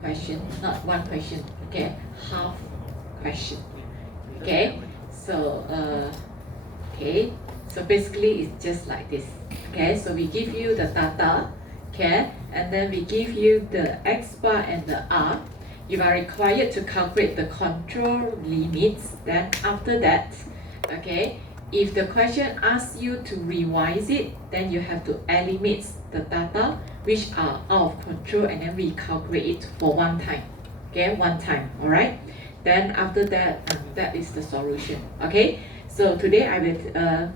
question, not one question, okay, half question, okay. So so basically it's just like this, okay. So we give you the data, okay, and then we give you the X bar and the R. You are required to calculate the control limits. Then after that, okay, if the question asks you to revise it, then you have to eliminate the data which are out of control and then recalculate it for one time. Okay, one time, all right? Then after that, that is the solution, okay? So today I will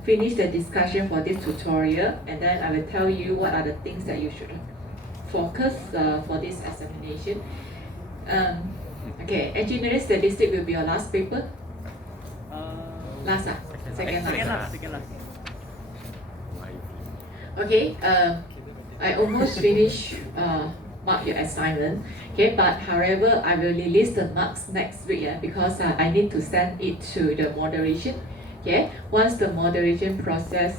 finish the discussion for this tutorial, and then I will tell you what are the things that you should focus for this examination. Okay, engineering statistics will be your last paper? Last second last. Okay, I almost finished mark your assignment. Okay, but however, I will release the marks next week because I need to send it to the moderation. Okay, once the moderation process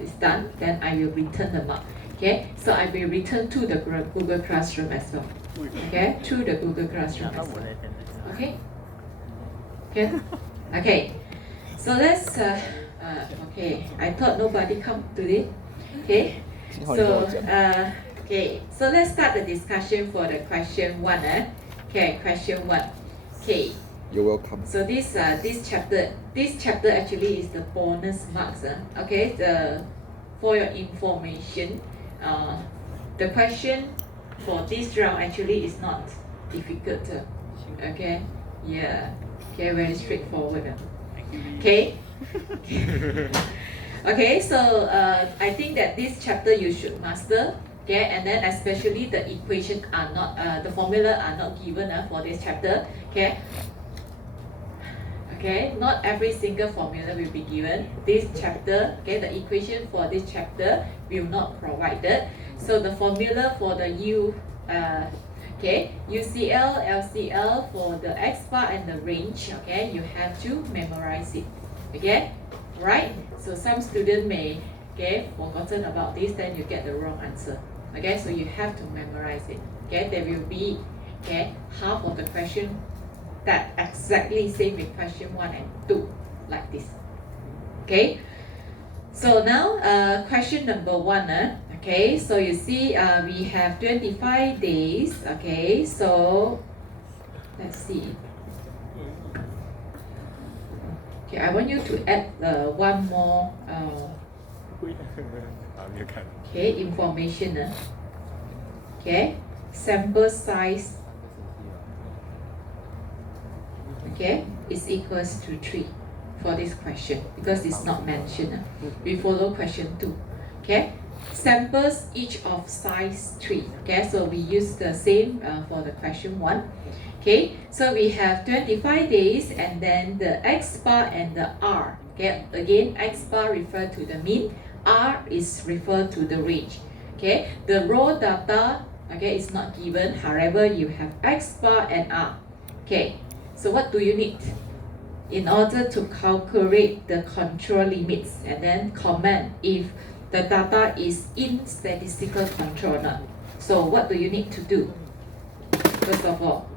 is done, then I will return the mark. Okay, so I will return to the Google Classroom as well. Okay, to the Google Classroom as well. Okay. Okay. Okay. So let's. Okay, I thought nobody come today. Okay. So okay. So let's start the discussion for the question 1. Okay, question 1. Okay. You're welcome. So this chapter actually is the bonus marks. Okay. For your information, the question for this round actually is not difficult. Okay. Yeah. Okay. Very straightforward. Okay. Okay, so I think that this chapter you should master. Okay, and then especially the equation are not the formula are not given for this chapter. Okay. Okay, not every single formula will be given. This chapter, okay, the equation for this chapter will not provided. So the formula for the UCL, LCL for the X bar and the range, okay, you have to memorize it. Okay, right? So some student may forgotten about this, then you get the wrong answer. Okay, so you have to memorize it. Okay, there will be half of the question that exactly same with question 1 and 2 like this. Okay, so now question number 1. Okay, so you see we have 25 days. Okay, so let's see. Okay, I want you to add one more information. Okay, sample size is equals to 3 for this question because it's not mentioned. We follow question 2. Okay, samples each of size 3. Okay, so we use the same for the question 1. Okay, so we have 25 days and then the X bar and the R. Okay, again X bar refer to the mean, R is refer to the range. Okay, the raw data is not given, however you have X bar and R. Okay, so what do you need in order to calculate the control limits and then comment if the data is in statistical control or not? So what do you need to do? First of all,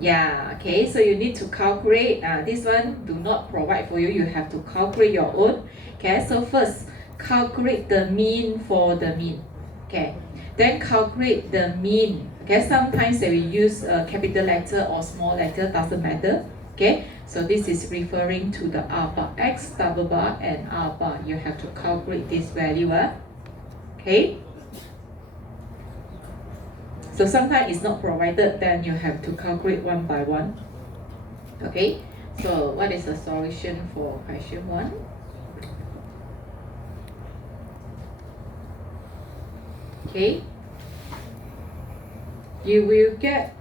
so you need to calculate. This one do not provide for you. You have to calculate your own. Okay, so first calculate the mean for the mean. Okay, then calculate the mean. Okay, sometimes they will use a capital letter or small letter, doesn't matter. Okay, so this is referring to the R bar, X double bar and R bar. You have to calculate this value. Okay. So sometimes it's not provided, then you have to calculate one by one. Okay, so what is the solution for question 1? Okay, you will get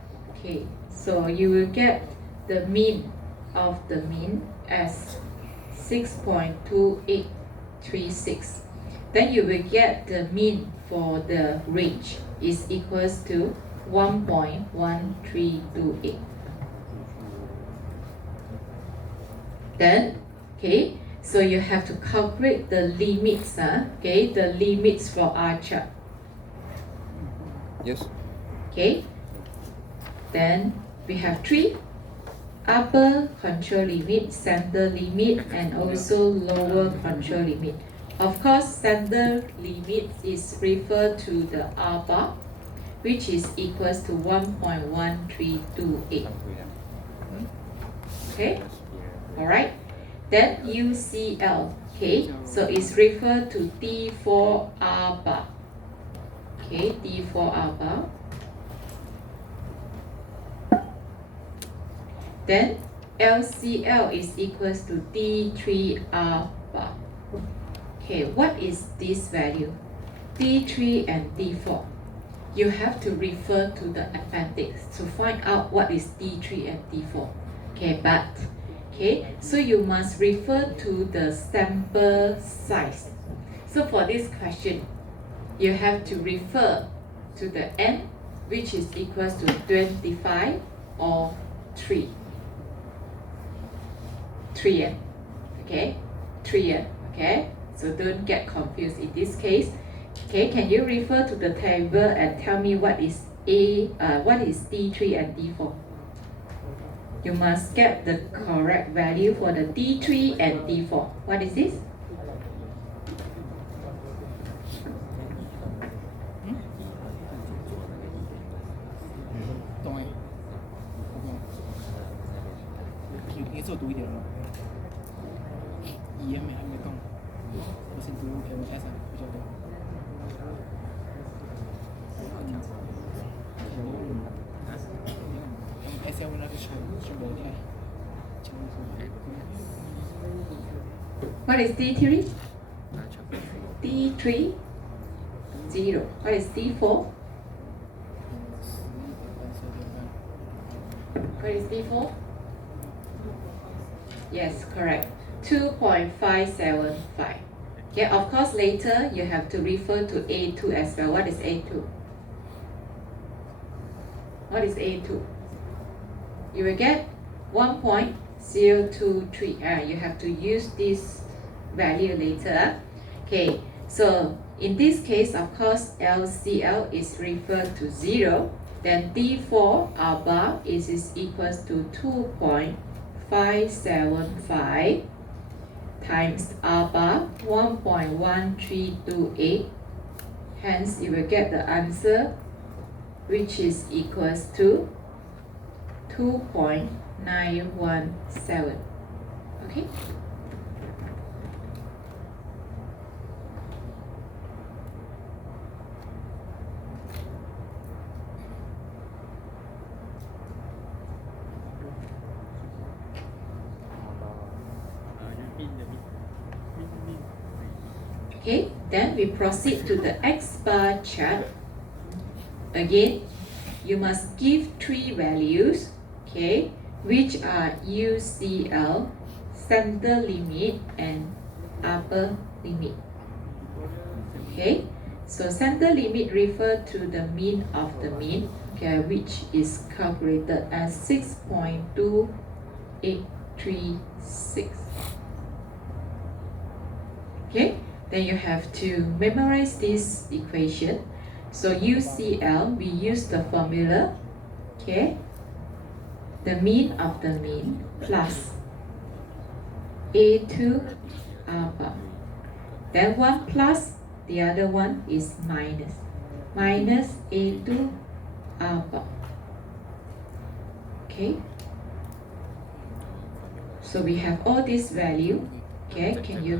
the mean of the mean as 6.2836. Then you will get the mean for the range is equals to 1.1328. Then, so you have to calculate the limits. The limits for R chart. Yes. Okay, Then we have 3 upper control limit, center limit, and also lower control limit. Of course, center limit is referred to the R bar, which is equals to 1.1328. Okay, all right. Then UCL, okay, so it's referred to T4 R bar. Okay, T4 R bar. Then LCL is equals to T3 R bar. Okay, what is this value? T3 and T4. You have to refer to the appendix to find out what is T3 and T4. Okay, but okay, so you must refer to the sample size. So for this question, you have to refer to the n, which is equals to 25 or 3. 3n, okay, 3n, okay. So don't get confused in this case. Okay, can you refer to the table and tell me what is T3 and T4? You must get the correct value for the T3 and T4. What is this? What is T3? T3, 0. What is T4? What is T4? Yes, correct. 2.575. Okay, of course later you have to refer to A2 as well. What is A2? What is A2? You will get 1.023. You have to use this value later. Okay, so in this case, of course, LCL is referred to 0. Then T4 R bar is equals to 2.575 times R bar 1.1328. Hence, you will get the answer, which is equals to 2.917. Okay. Okay, then we proceed to the X bar chart. Again, you must give 3 values, okay, which are UCL, center limit, and upper limit. Okay, so center limit refer to the mean of the mean, okay, which is calculated as 6.2836. Okay, then you have to memorize this equation. So UCL, we use the formula, okay, the mean of the mean plus A2 R bar. Then one plus, the other one is minus A2 R bar. Okay, so we have all this value. Okay, can you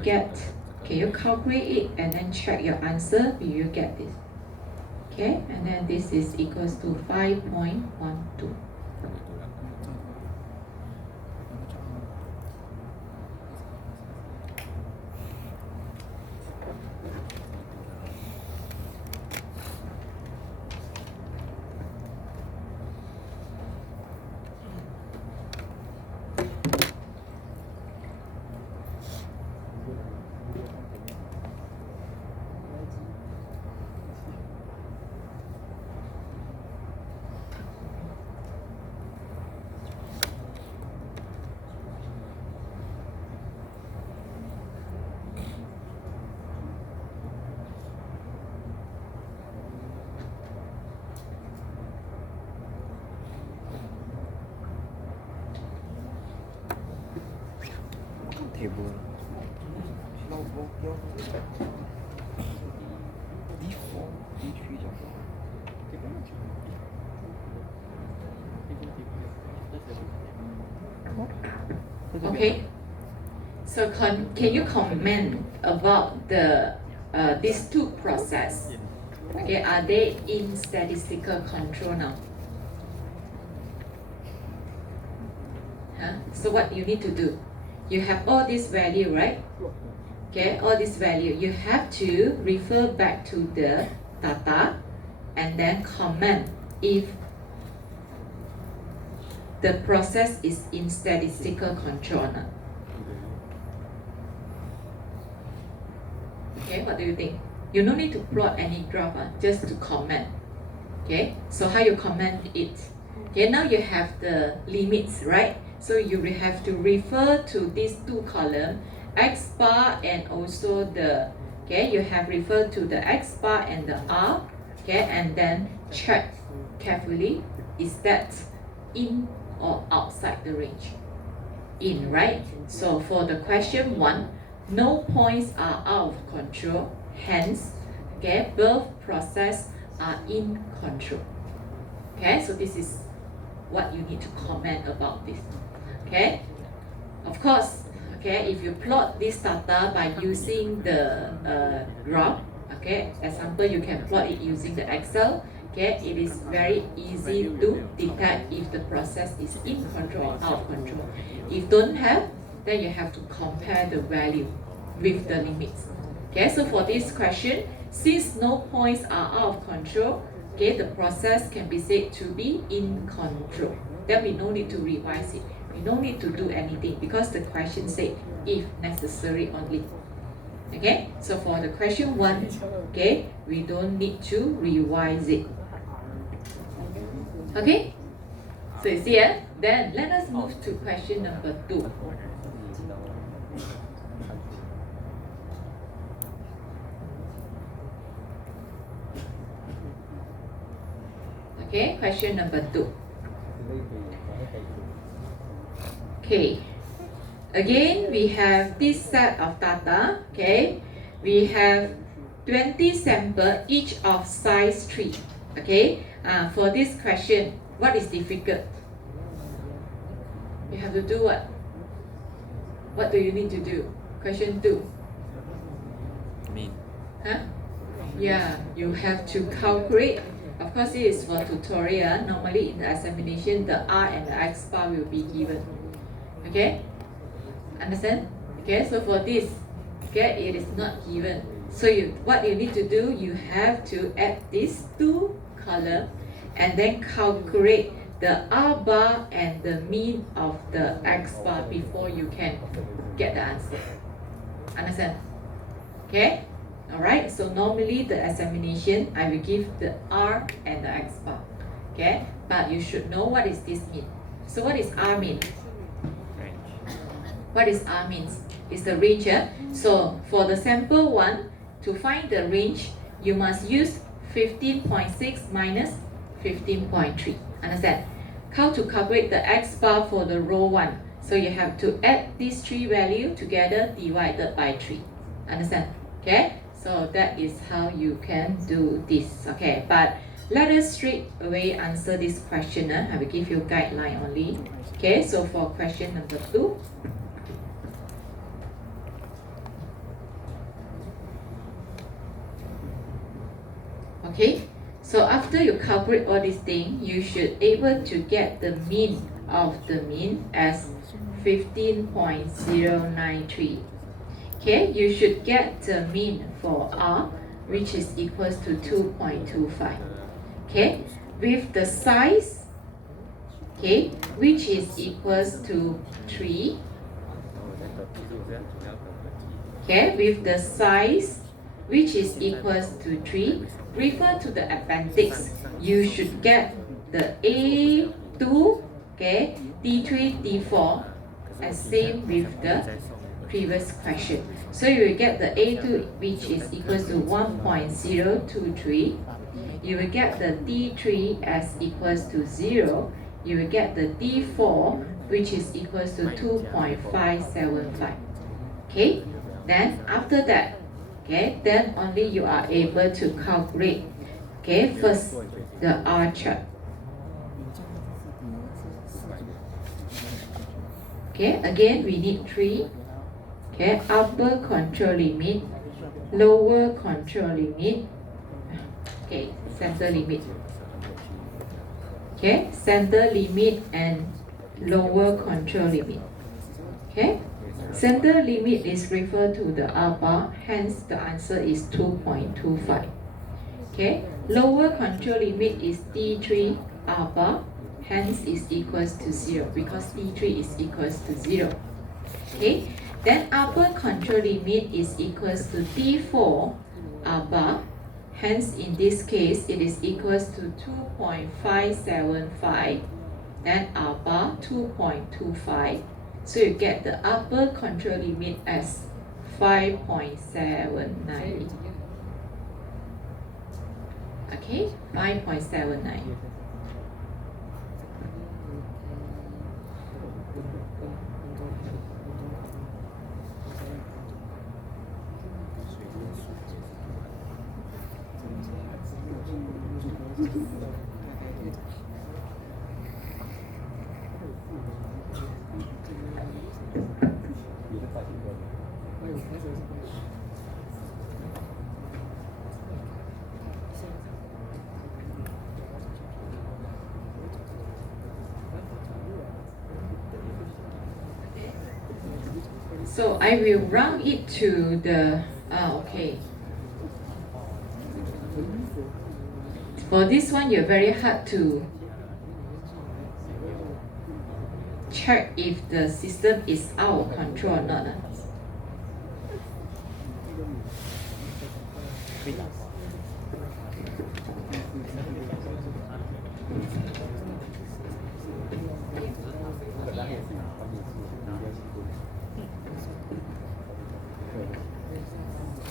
calculate it and then check your answer? Will you get this? Okay, and then this is equals to 5.12. table. D4, D3 jump. Okay. So can you comment about the these two process? Okay, are they in statistical control now? Huh? So what you need to do? You have all this value, right? Okay, all this value. You have to refer back to the data and then comment if the process is in statistical control now. Okay, what do you think? You don't need to plot any graph, just to comment. Okay, so how you comment it? Okay, now you have the limits, right? So you will have to refer to these two columns, X bar and also the, okay, you have referred to the X bar and the R, okay, and then check carefully, is that in or outside the range? In, right? So for the question 1, no points are out of control, hence, okay, both process are in control. Okay, so this is what you need to comment about this. Okay, of course, okay, if you plot this data by using the graph, okay, example, you can plot it using the Excel. Okay, it is very easy to detect if the process is in control or out of control. If don't have, then you have to compare the value with the limits. Okay, so for this question, since no points are out of control, okay, the process can be said to be in control. Then we no need to revise it. We no need to do anything because the question said if necessary only. Okay, so for the question 1, okay, we don't need to revise it. Okay, so you see, then let us move to question number 2. Okay, question number 2. Okay, again we have this set of data. Okay, we have 20 samples, each of size 3. Okay, for this question, what is difficult? You have to do what? What do you need to do? Question 2. Mean. Huh? Yeah, you have to calculate. Of course, it is for tutorial. Normally in the examination, the R and the X bar will be given. Okay? Understand? Okay, so for this, okay, it is not given. So what you need to do, you have to add these two columns and then calculate the R bar and the mean of the X bar before you can get the answer. Understand? Okay? Alright, so normally the examination, I will give the R and the X bar. Okay? But you should know what is this mean. So what is R mean? What is R means? It's the range. So for the sample 1, to find the range, you must use 15.6 minus 15.3. Understand? How to calculate the X bar for the row 1? So you have to add these 3 values together divided by 3. Understand? Okay? So that is how you can do this. Okay, but let us straight away answer this question. I will give you a guideline only. Okay, so for question number 2. Okay, so after you calculate all these things, you should able to get the mean of the mean as 15.093. Okay, you should get the mean for R, which is equals to 2.25. Okay, with the size, okay, which is equals to 3. Okay, with the size, which is equals to 3, refer to the appendix. You should get the A2, okay, D3, D4, as same with the previous question. So you will get the A2, which is equals to 1.023. You will get the D3 as equals to 0. You will get the D4, which is equals to 2.575. Okay, then after that, okay, then only you are able to calculate, okay, first the R chart. Okay, again we need 3. Okay, upper control limit, lower control limit, okay, center limit. Okay, center limit and lower control limit. Okay, center limit is referred to the R bar, hence the answer is 2.25. Okay, lower control limit is T3 R bar, hence is equals to 0 because T3 is equals to 0. Okay, then upper control limit is equals to T4 R bar, hence in this case it is equals to 2.575, then R bar 2.25. So you get the upper control limit as 5.79. Okay, 5.79. So I will round it to the, okay. For this one, you're very hard to check if the system is out of control or not.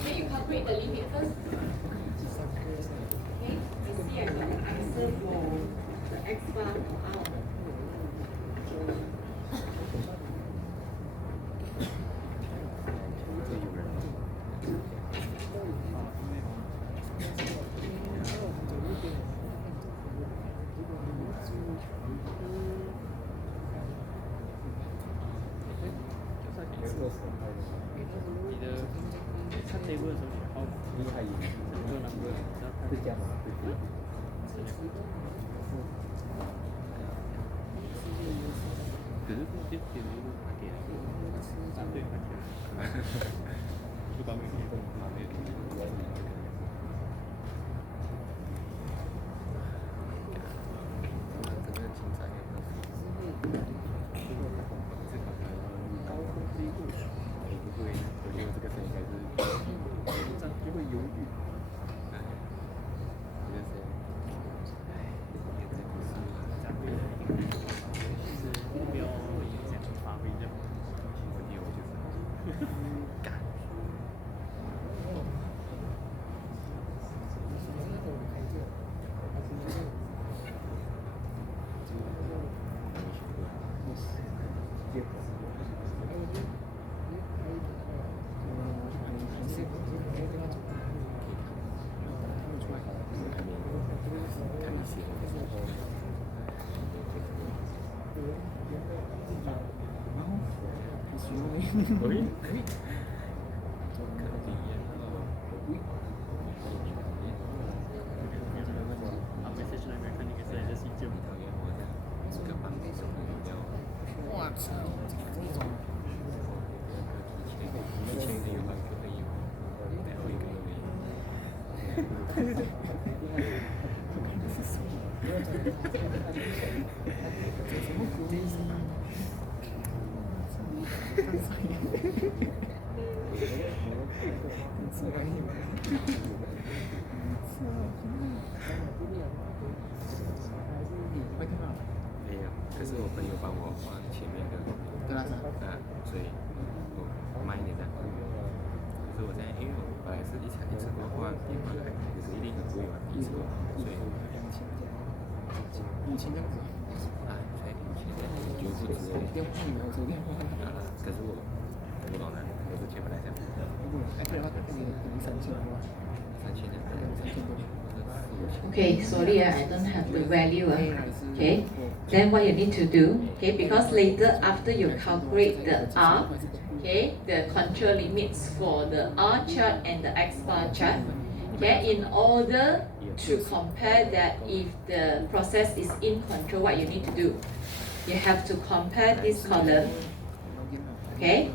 Can you calculate the limit first? Okay, you see I got the answer for the X bar for out.没有，可是我朋友帮我画前面的，所以我慢一点再画。可是我现在因为我本来是一次过画电话来，可是一定很贵嘛，第一次过，所以5000这样子。啊，所以现在就不止。电话没有收电话。可是我不懂的。我是切不来这样。3000的Okay, sorry, I don't have the value. Okay, then what you need to do, okay, because later after you calculate the R, okay, the control limits for the R chart and the X bar chart, okay, in order to compare that if the process is in control, what you need to do, you have to compare this column, okay,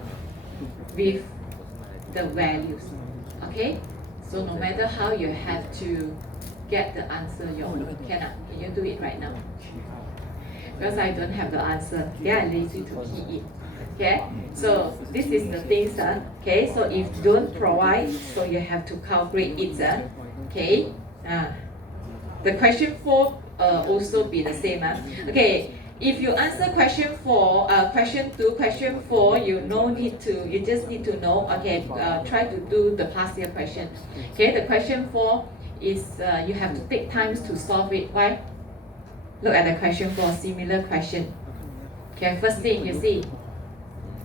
with the values, okay. So no matter how, you have to get the answer. Can you do it right now? Because I don't have the answer. They are lazy to key in. Okay, so this is the things. Okay, so if don't provide, so you have to calculate it. Okay, the question 4 also be the same. Okay, if you answer question 4, question 2, question 4, you just need to know. Okay, try to do the past year question. Okay, the question 4 is you have to take times to solve it. Why? Look at the question 4, similar question. Okay, first thing you see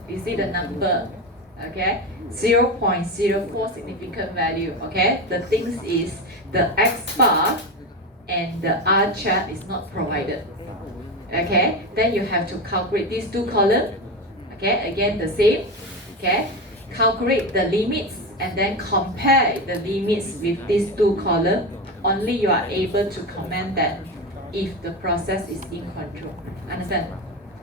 the number. Okay, 0.04 significant value. Okay, the things is the X bar and the R chart is not provided. Okay, then you have to calculate these two columns. Okay, again the same. Okay, calculate the limits and then compare the limits with these two columns. Only you are able to comment that if the process is in control. Understand?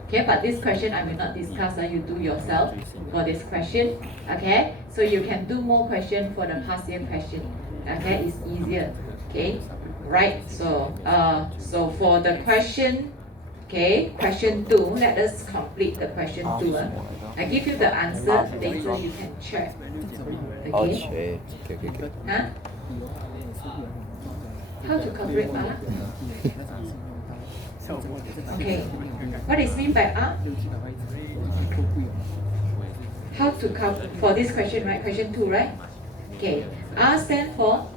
Okay, but this question I will not discuss. You do yourself for this question. Okay, so you can do more question for the past year question. Okay, it's easier. Okay, right. So for the question. Okay, question 2. Let us complete the question 2. I give you the answer. Later you can check. Okay. Huh? How to calculate R? Okay. What is mean by R? How to calculate for this question, right? Question 2, right? Okay. R stand for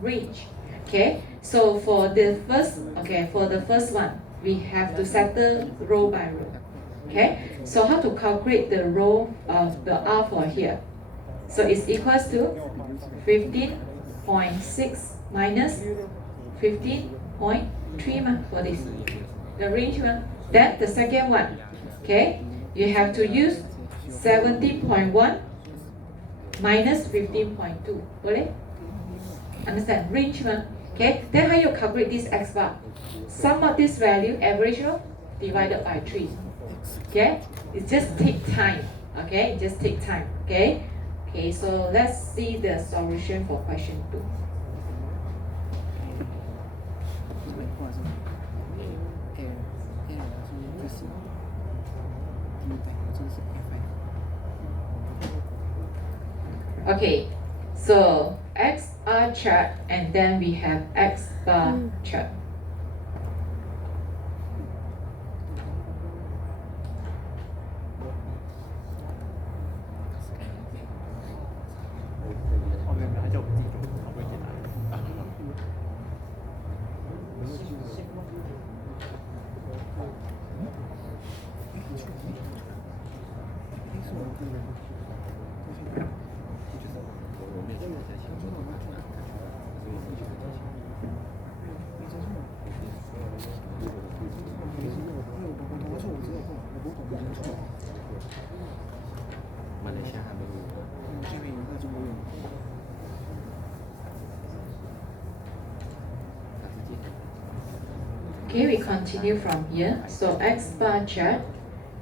range. Okay. So for the first one, we have to settle row by row. Okay, so how to calculate the row of the R for here? So it's equals to 15.6 minus 15.3 for this, the range one. Then the second one, okay, you have to use 17.1 minus 15.2. Boleh? Understand? Range one. Okay, then how you calculate this X bar? Sum of this value, average divided by 3. Okay, it just take time. Okay, it just take time. Okay, so let's see the solution for question 2. Okay, so XR chart and then we have X bar chart. Okay, we continue from here. So X bar chart.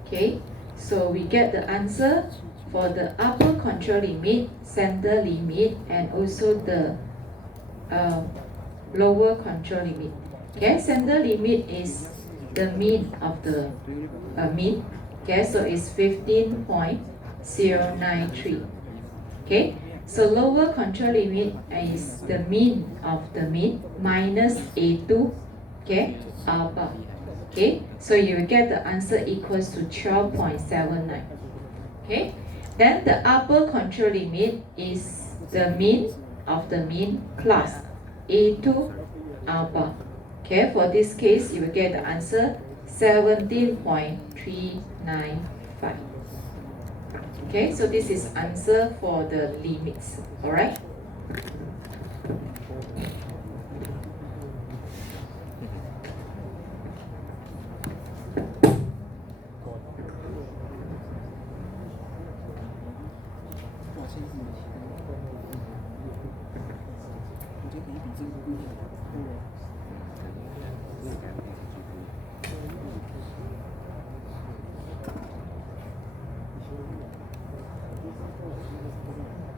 Okay, so we get the answer for the upper control limit, center limit, and also the lower control limit. Okay, center limit is the mean of the mean. Okay, so it's 15.093. Okay, so lower control limit is the mean of the mean minus A2. Okay, R bar. Okay, so you will get the answer equals to 12.79. Okay, then the upper control limit is the mean of the mean plus A2 R bar. Okay, for this case, you will get the answer 17.395. Okay, so this is answer for the limits. Alright?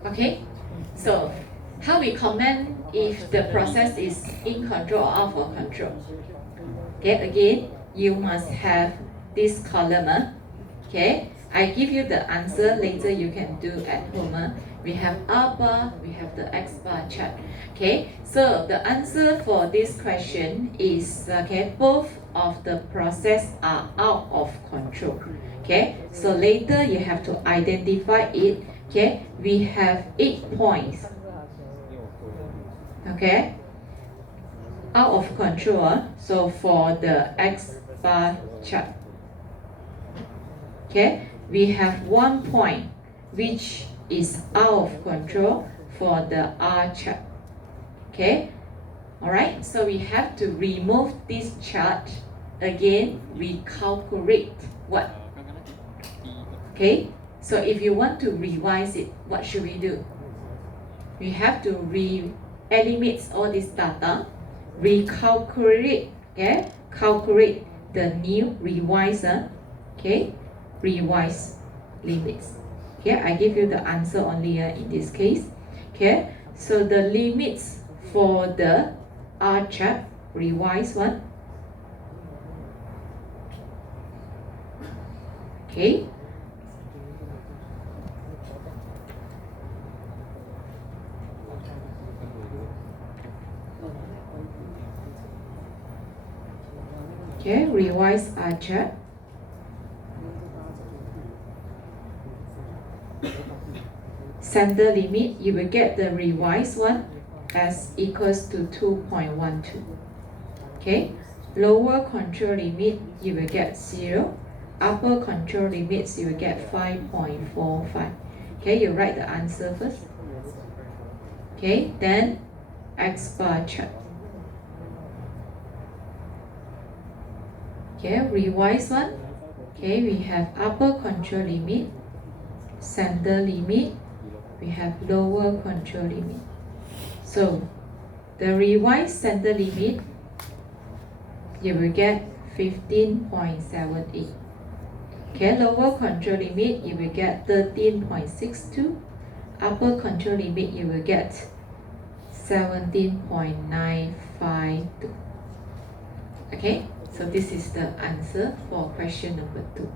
Okay, so how we comment if the process is in control or out of control? Okay, again, you must have this column. Okay, I give you the answer later, you can do at home. We have R bar, we have the X bar chart. Okay, so the answer for this question is okay, both of the process are out of control. Okay, so later you have to identify it. Okay, we have 8 points. Okay, out of control. So for the X bar chart, okay, we have 1 point which is out of control for the R chart. Okay, alright, so we have to remove this chart. Again, we calculate what? Okay, so if you want to revise it, what should we do? We have to eliminate all this data, recalculate, okay, calculate the new revise, okay, revise limits. Okay, I give you the answer only in this case. Okay, so the limits for the R chart, revise one. Okay. Okay, revise R chart. Center limit, you will get the revised one as equals to 2.12. Okay, lower control limit, you will get 0. Upper control limits, you will get 5.45. Okay, you write the answer first. Okay, then X bar chart. Okay, revise one. Okay, we have upper control limit, center limit, we have lower control limit. So the revised center limit, you will get 15.78. Okay, lower control limit, you will get 13.62. Upper control limit, you will get 17.952. Okay, so this is the answer for question number 2.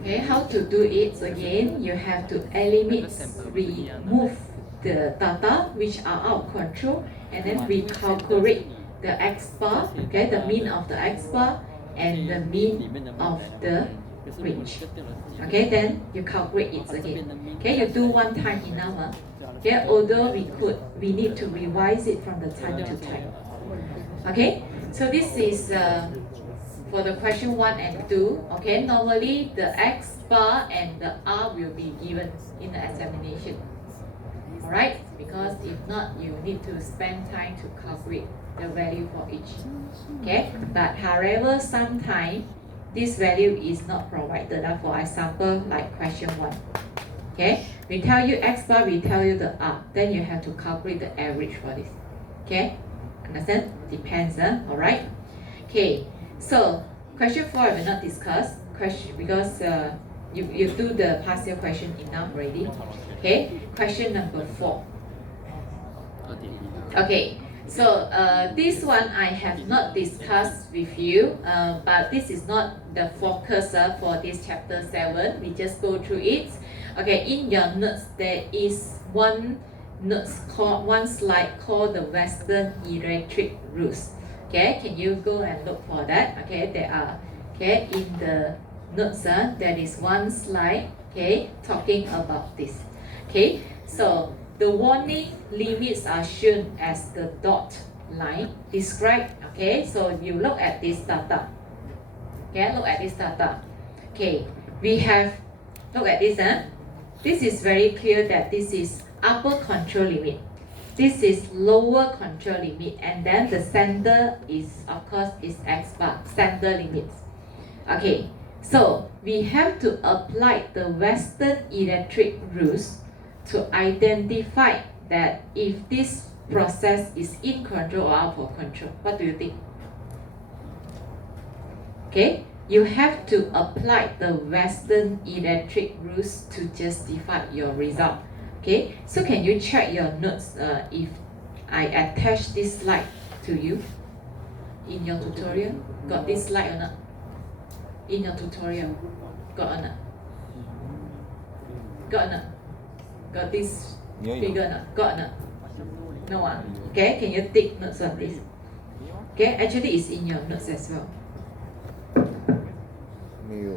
Okay, how to do it again? You have to eliminate, remove the data which are out of control, and then recalculate the X bar, okay, the mean of the X bar and the mean of the range. Okay, then you calculate it again. Okay, you do one time enough. Okay, although we need to revise it from the time to time. Okay, so this is for the question 1 and 2. Okay, normally the X bar and the R will be given in the examination. Alright, because if not, you need to spend time to calculate the value for each. Okay, but however, sometimes this value is not provided. For example, like question 1. Okay, we tell you X bar, we tell you the R, then you have to calculate the average for this. Okay, understand? Depends, alright? Okay, so question 4 I will not discuss because you do the past year question enough already. Okay, question number 4. Okay, so this one I have not discussed with you, but this is not the focus for this chapter 7. We just go through it. Okay, in your notes there is one slide called the Western Electric Rules. Okay, can you go and look for that? Okay, there are, okay, in the notes, there is one slide, okay, talking about this. Okay, so the warning limits are shown as the dot line described. Okay, so you look at this data. Okay, look at this data. Okay, we have, look at this. This is very clear that this is upper control limit. This is lower control limit, and then the center is, of course, is X bar, center limits. Okay, so we have to apply the Western electric rules to identify that if this process is in control or out of control. What do you think? Okay, you have to apply the Western electric rules to justify your result. Okay, so can you check your notes if I attach this slide to you in your tutorial? Got this slide or not? In your tutorial, got or not? Got or not? Got this figure or not? Got or not? No one. Okay, can you take notes on this? Okay, actually it's in your notes as well. 没有。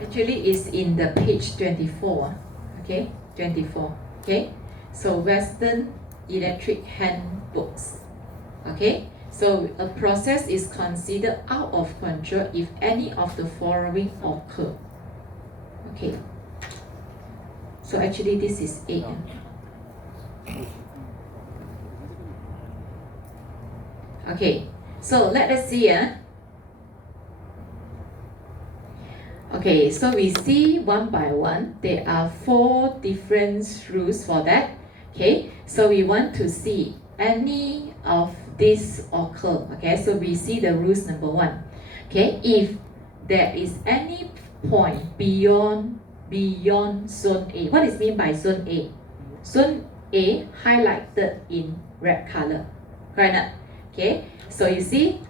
Actually, it's in the page 24. Okay, 24. Okay, so Western Electric Handbooks. Okay, so a process is considered out of control if any of the following occur. Okay, so actually this is 8. Okay, so let us see. Okay, so we see one by one. There are 4 different rules for that. Okay, so we want to see any of this occur. Okay, so we see the rules number 1. Okay, if there is any point beyond zone A. What is mean by zone A? Zone A highlighted in red color. Correct? Okay, so you see,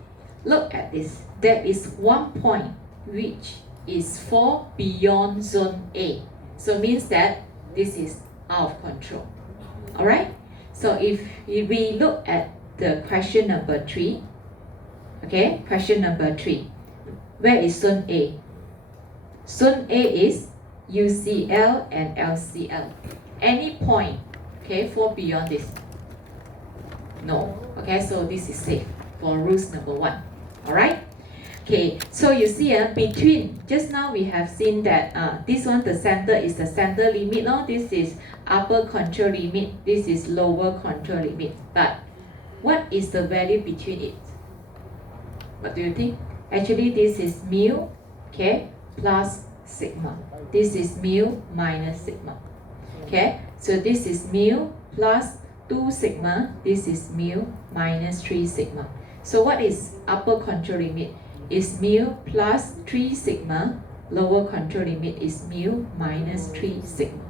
look at this. There is one point which is fall beyond zone A. So means that this is out of control. Alright? So if we look at the question number 3, okay, question number 3, where is zone A? Zone A is UCL and LCL. Any point, okay, fall beyond this? No. Okay, so this is safe for rules number 1. Alright? Okay, so you see between, just now we have seen that this one, the center is the center limit. No? This is upper control limit. This is lower control limit. But what is the value between it? What do you think? Actually, this is mu, okay, plus sigma. This is mu minus sigma. Okay, so this is mu plus 2 sigma. This is mu minus 3 sigma. So what is upper control limit? Is mu plus 3 sigma. Lower control limit is mu minus 3 sigma.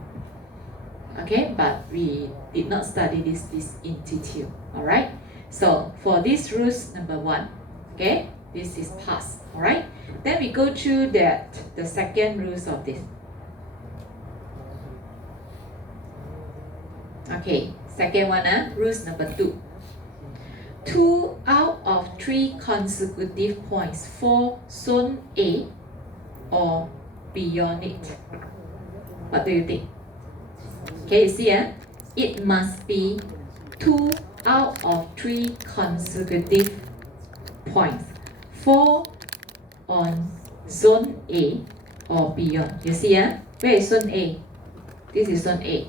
Okay, but we did not study this in detail. Alright, so for this rules number 1, okay, this is passed. Alright, then we go through the second rules of this. Okay, second one, rules number 2. 2 out of 3 consecutive points for zone A or beyond it. What do you think? Okay, you see, it must be 2 out of 3 consecutive points. 4 on zone A or beyond. You see, where is zone A? This is zone A.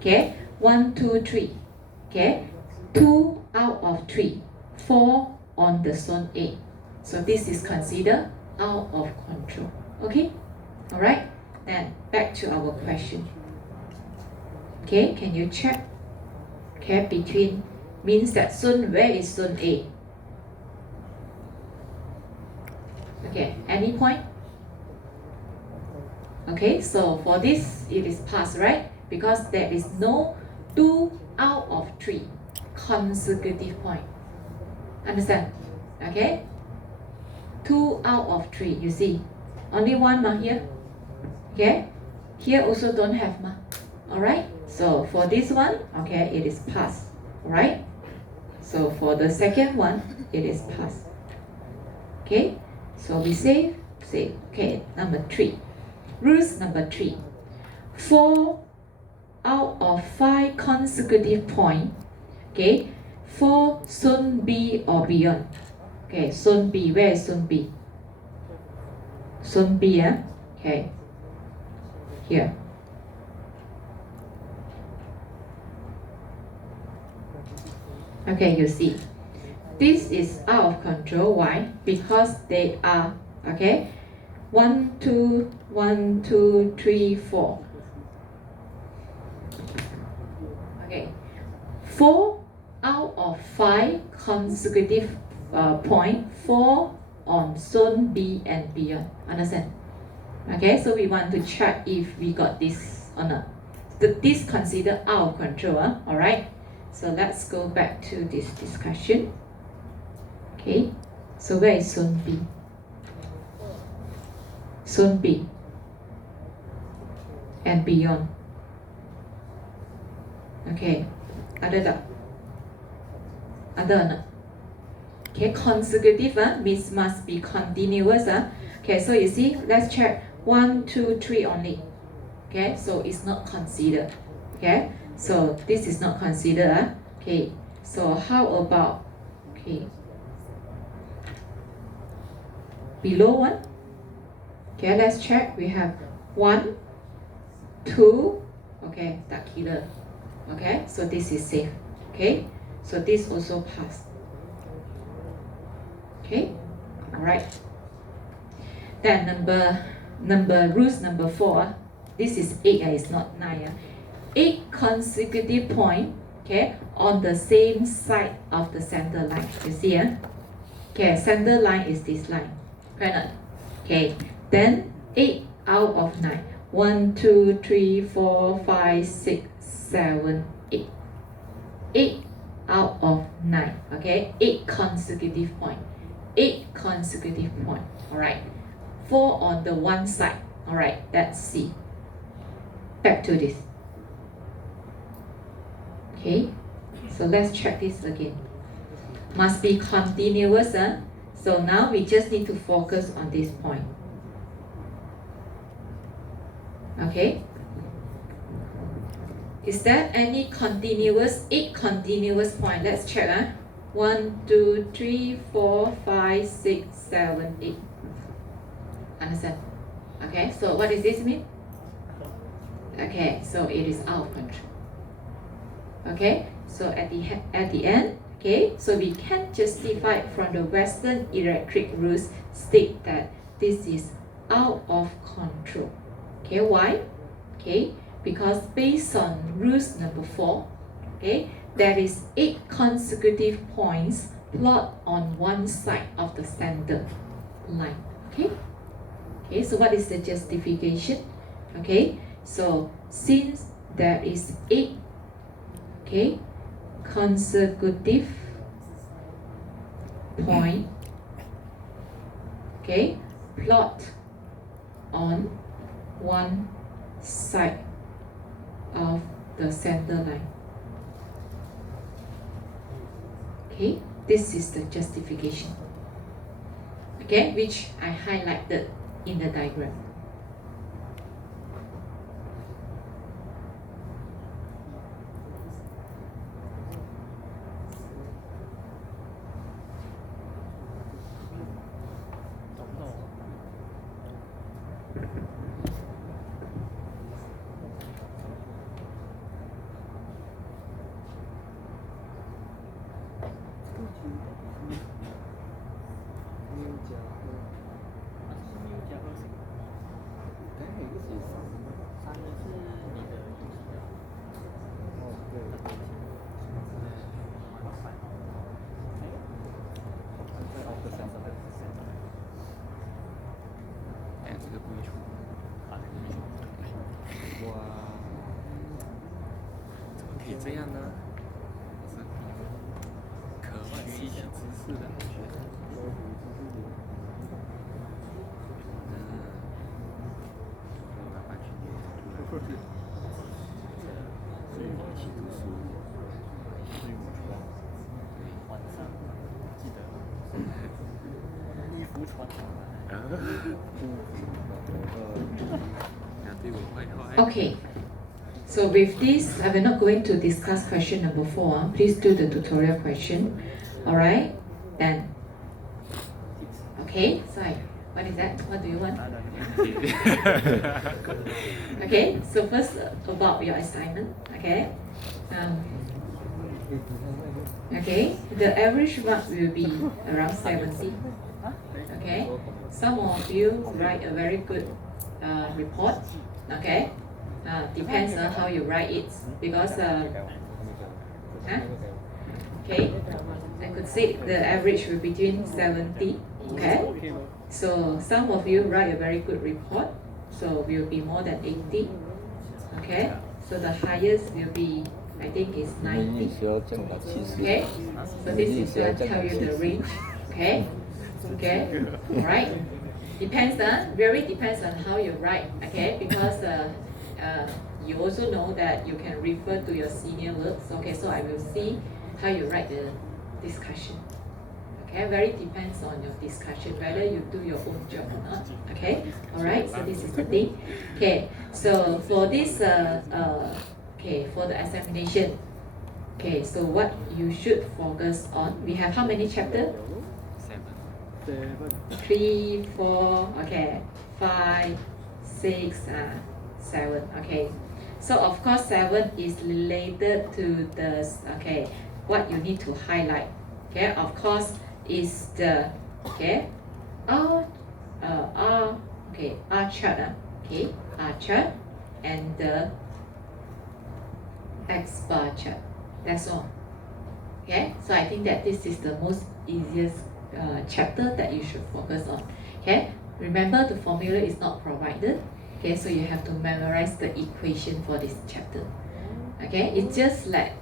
Okay, 1, 2, 3. Okay, 2 out of 3, 4 on the zone A. So this is considered out of control. Okay, all right. Then back to our question. Okay, can you check? Okay, between means that zone, where is zone A? Okay, any point? Okay, so for this, it is passed, right? Because there is no 2 out of 3. consecutive point. Understand? Okay? 2 out of 3, you see. Only one ma here. Okay? Here also don't have ma. Alright? So for this one, okay, it is pass. Alright? So for the second one, it is pass. Okay? So we save. Okay, number 3. Rules number 3. 4 out of 5 consecutive point, okay, for zone B or beyond. Okay, zone B, where is zone B? Zone B, okay, here. Okay, you see, this is out of control. Why? Because they are, okay, 1, 2, 1, 2, 3, 4. Okay, 4 out of 5 consecutive point fall on zone B and beyond. Understand? Okay, so we want to check if we got this or not. This considered out of control. Alright, so let's go back to this discussion. Okay, so where is zone B? Zone B and beyond. Okay, ada tak? Ada or not? Okay, consecutive means must be continuous. Okay, so you see, let's check 1, 2, 3 only. Okay, so it's not considered. Okay, so this is not considered. Okay, so how about, okay, below 1? Okay, let's check. We have 1, 2, okay, tak kira. Okay, so this is safe. Okay, so this also passed. Okay, alright. Then rules number 4. This is 8, it's not 9. 8 consecutive point, okay, on the same side of the center line. You see, okay, center line is this line. Correct? Okay, then 8 out of 9. 1, 2, 3, 4, 5, 6, 7, 8. 8 out of 9. Okay, 8 consecutive point. 8 consecutive point. Alright, 4 on the one side. Alright, that's C. Back to this. Okay, so let's check this again. Must be continuous. So now we just need to focus on this point. Okay, is there any continuous, 8 continuous point? Let's check. 1, 2, 3, 4, 5, 6, 7, 8. Understand? Okay, so what does this mean? Okay, so it is out of control. Okay, so at the end, okay, so we can justify from the Western electric rules state that this is out of control. Okay, why? Okay, because based on rules number 4, okay, there is 8 consecutive points plot on one side of the center line. Okay, okay, so what is the justification? Okay, so since there is 8, okay, consecutive point, okay, plot on one side of the center line. Okay, this is the justification. Okay, which I highlighted in the diagram.可以这样呢？不是吸取知识的。爸爸去年出来，所以一起读书，所以我说，晚上记得衣服穿好了。对我坏坏。Okay. So with this, I will not going to discuss question number 4. Please do the tutorial question. Alright? Then. Okay, so what is that? What do you want? Okay, so first about your assignment. Okay. Okay, the average mark will be around 70. Okay, some of you write a very good report. Okay, depends on how you write it because okay, I could say the average will be between 70. Okay, so some of you write a very good report, so will be more than 80. Okay, so the highest will be, I think, is 90. Okay, so this is to tell you the range. Okay, okay, all right. Depends on, very depends on how you write. Okay, because you also know that you can refer to your senior works. Okay, so I will see how you write the discussion. Okay, very depends on your discussion, whether you do your own job or not. Okay, all right. So this is the thing. Okay, so for this, okay, for the examination. Okay, so what you should focus on? We have how many chapters? 3, 4, okay, 5, 6, 7. Okay, so of course 7 is related to the what you need to highlight. Okay, of course is the R chart. Okay, R chart and the X bar chart. That's all. Okay, so I think that this is the most easiest chapter that you should focus on. Okay, remember the formula is not provided. Okay, so you have to memorize the equation for this chapter. Okay, it's just like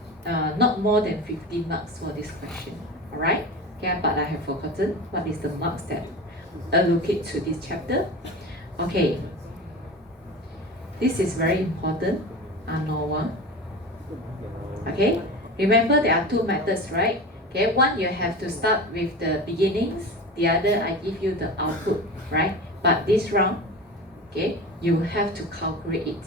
not more than 50 marks for this question. Alright, okay, but I have forgotten what is the marks that allocate to this chapter. Okay, this is very important. ANOVA. Okay, remember there are 2 methods, right? Okay, one you have to start with the beginnings, the other I give you the output, right? But this round, okay, you have to calculate it.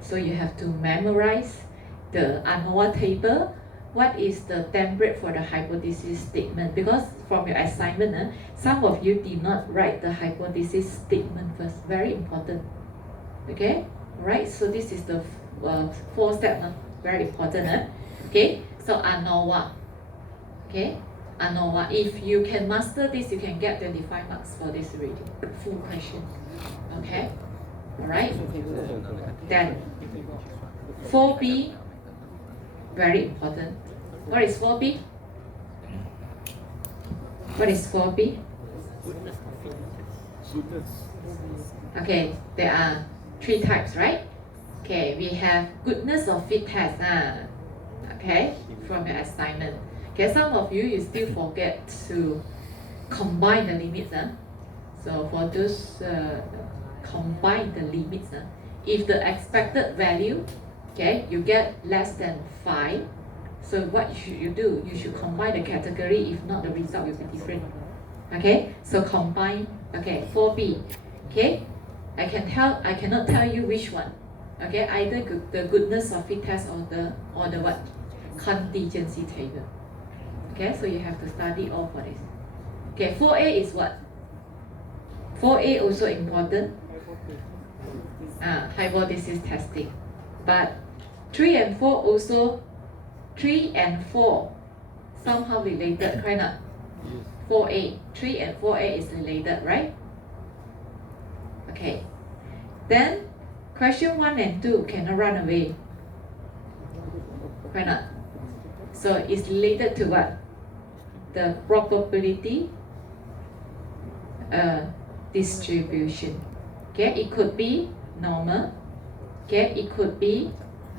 So you have to memorize the ANOVA table. What is the template for the hypothesis statement? Because from your assignment, some of you did not write the hypothesis statement first. Very important. Okay, right? So this is the 4 step. Very important. Okay, so ANOVA. Okay, ANOVA. If you can master this, you can get 25 marks for this reading. Full question. Okay, alright. Then 4B, very important. What is 4B? What is 4B? Okay, there are 3 types, right? Okay, we have goodness of fit test. Okay, from your assignment. Okay, some of you still forget to combine the limits. So for those combine the limits, if the expected value, okay, you get less than 5, so what should you do? You should combine the category. If not, the result will be different. Okay, so combine. Okay, 4B. Okay, I cannot tell you which one. Okay, either the goodness of fit test or the what contingency table. Okay, so you have to study all for this. Okay, 4A is what? 4A also important. Hypothesis testing. But 3 and 4 also, 3 and 4 somehow related, right? Not 4A. 3 and 4A is related, right? Okay. Then question 1 and 2 cannot run away. Why not? So it's related to what? The probability distribution. Okay, it could be normal. Okay, it could be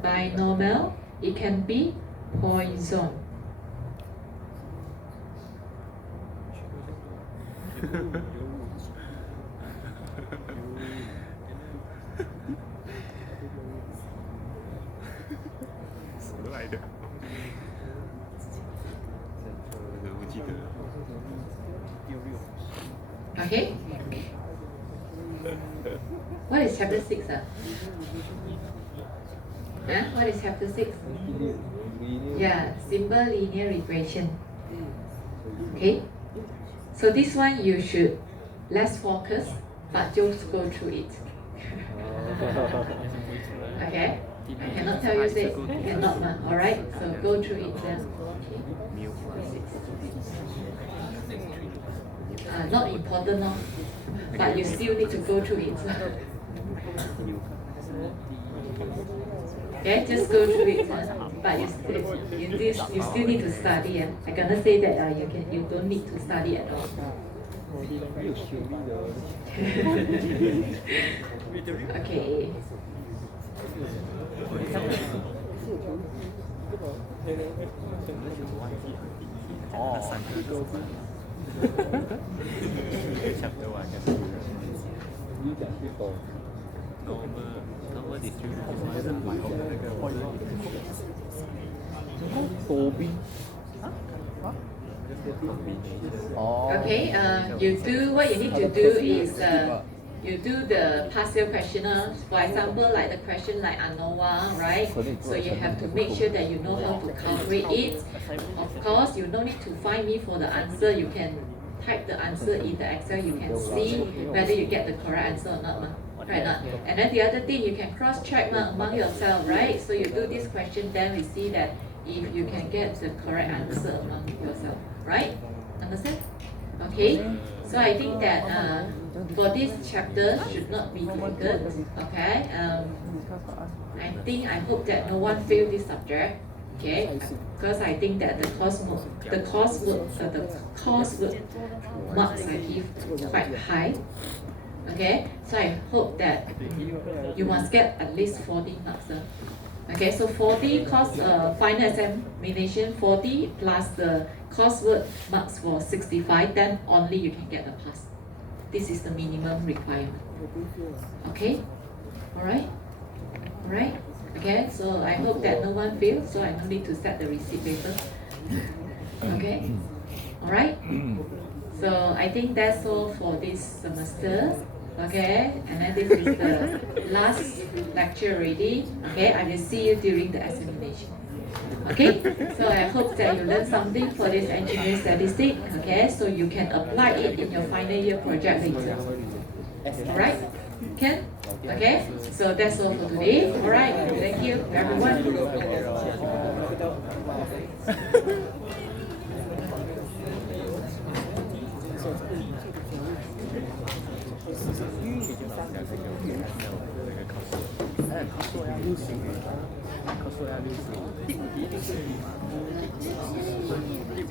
binomial. It can be Poisson. 什么来的？这个不记得了。 Okay. What is chapter 6? Huh? What is chapter 6? Yeah, simple linear regression. Okay. So this one you should less focus, but just go through it. Okay. I cannot tell you say cannot, alright? So go through it then. Not important, no? But you still need to go through it. Okay, just go through it. But you still need to study. I cannot say that you don't need to study at all. Okay. 哦，3个都是。Chapter 1 跟 normal distribution 是买后的那个。多边。 Okay, you do what you need to do is you do the partial questionnaire. For example, like the question like ANOVA, right? So you have to make sure that you know how to calculate it. Of course, you don't need to find me for the answer. You can type the answer in the Excel. You can see whether you get the correct answer or not. Right? Not? And then the other thing, you can cross-check among yourself, right? So you do this question, then we see that if you can get the correct answer among yourself, right? Understand? Okay. So I think that for this chapter should not be difficult. Okay. I hope that no one failed this subject. Okay. Because I think that the coursework marks I give quite high. Okay. So I hope that you must get at least 40 marks. Okay, so 40 final examination 40 plus the coursework marks for 65, then only you can get the pass. This is the minimum requirement. Okay, alright, okay, so I hope that no one fails, so I no need to set the receipt paper. Okay, alright, so I think that's all for this semester. Okay, and then this is the last lecture already. Okay, I will see you during the examination. Okay, so I hope that you learned something for this engineering statistics. Okay, so you can apply it in your final year project later. Alright, can? Okay, so that's all for today. Alright, thank you everyone.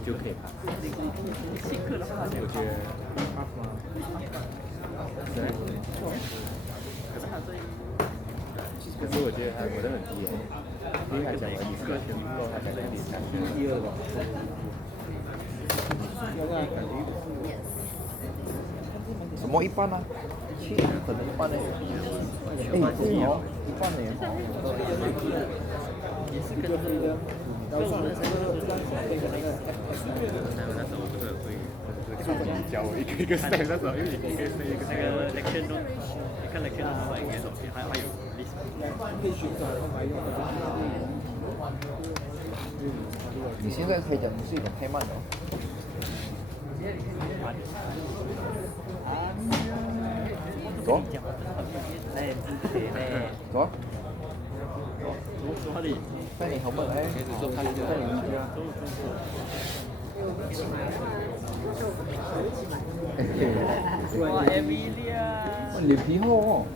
就可以爬。我觉得，可是我觉得我的很低耶，因为他讲一个全部够，他才能第三个。第二个。什么一半啊？可能一半呢？对哦，一半呢。也是跟这个，跟我们那时候我不是会你教我一个一个 step， 那时候因为你一个 step 一个 step。那个 lecture note， 你看 lecture note 应该是 OK， 还有 list。你现在可以讲你是一种太慢了。走。走啊。看你好不好？哎，看你去啊。哇，Emilia，脸皮厚哦。